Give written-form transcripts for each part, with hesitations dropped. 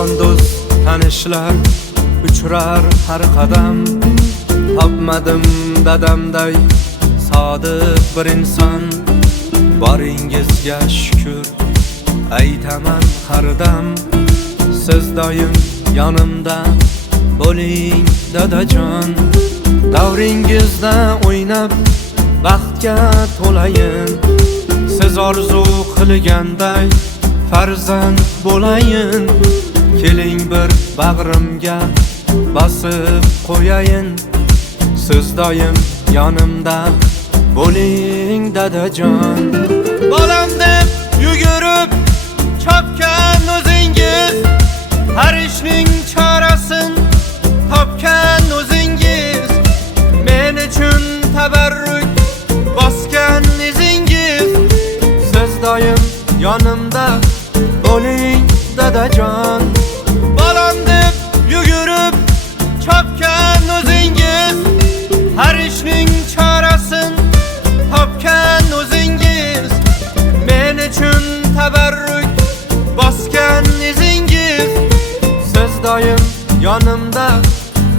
yolg'on do'st tanishlar uchrar har qadam. Topmadim dadamday sodiq bir inson. Boringizga shukr aytaman har dam. Siz doim yonimda bo'ling dadajon. Davringizda o'ynab baxtga to'layin. Siz orzu qilganday farzand bo'layin. Keling bir bag'rimga bosib qo'yayin. Siz doim yonimda bo'ling dadajon. Bolam deb yugurib chopgan o'zingiz, har ishning chorasin topgan o'zingiz. Men uchun tabarruk bosgan izingiz. Siz doim yonimda bo'ling dadajon. Bolam deb yugurib chopgan o'zingiz, har ishning chorasin topgan o'zingiz. Men uchun tabarruk bosgan izingiz. Siz doim yonimda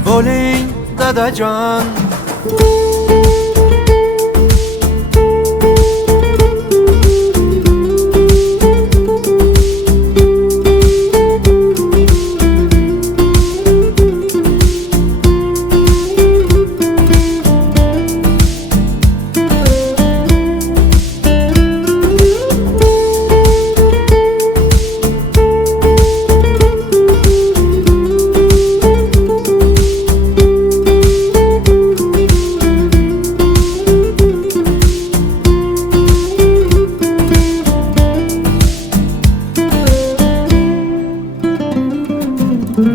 bo'ling dadajon.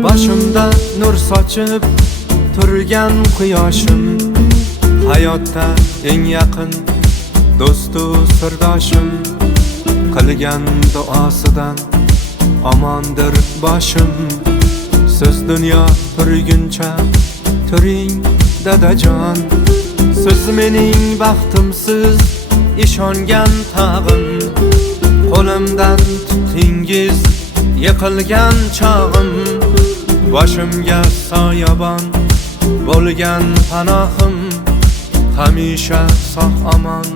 Boshimda nur sochib turgan quyoshim, hayotda eng yaqin do'stu sirdoshim. Qilgan duosidan omondir boshim. Siz dunyo turguncha turing dadajon. Siz mening baxtimsiz ishongan tag'im. Qo'limdan tutdingiz yiqilgan chog'im. Boshimga soyabon bo'lgan panohim. Hamisha sog' omon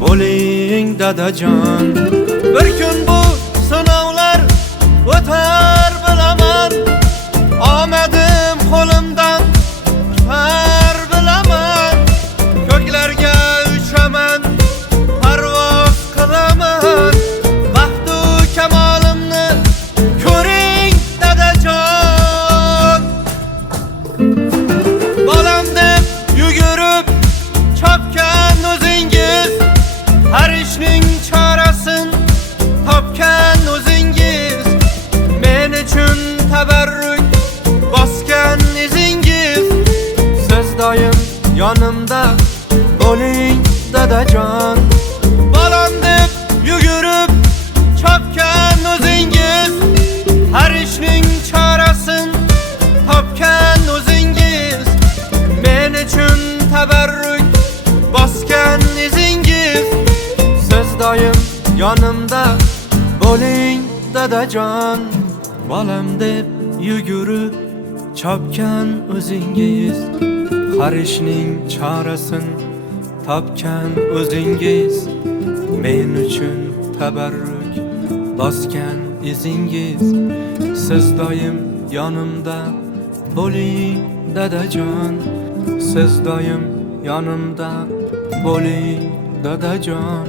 bo'ling dadajon. Bir kun bu sinovlar o'tar bilaman. Omadim qo'limdan tutar bilaman. Ko'klarga uchaman, parvoz qilaman. Baxtu kamolimni ko'ring dadajon. Bolam deb yugurib chopgan o'zingiz, har ishning chorasin topgan o'zingiz. Men uchun tabarruk bosgan izingiz. Siz doim yonimda bo'ling dadajon. Bolam deb yugurib chopgan o'zingiz, har ishning chorasin topgan o'zingiz. Men uchun tabarruk bosgan izingiz. Siz doim yonimda bo'ling dadajon. Bolam deb yugurib chopgan o'zingiz, har ishning chorasin topgan o'zingiz. Men uchun tabarruk bosgan izingiz. Siz doim yonimda bo'ling dadajon. Siz doim yonimda bo'ling dadajon.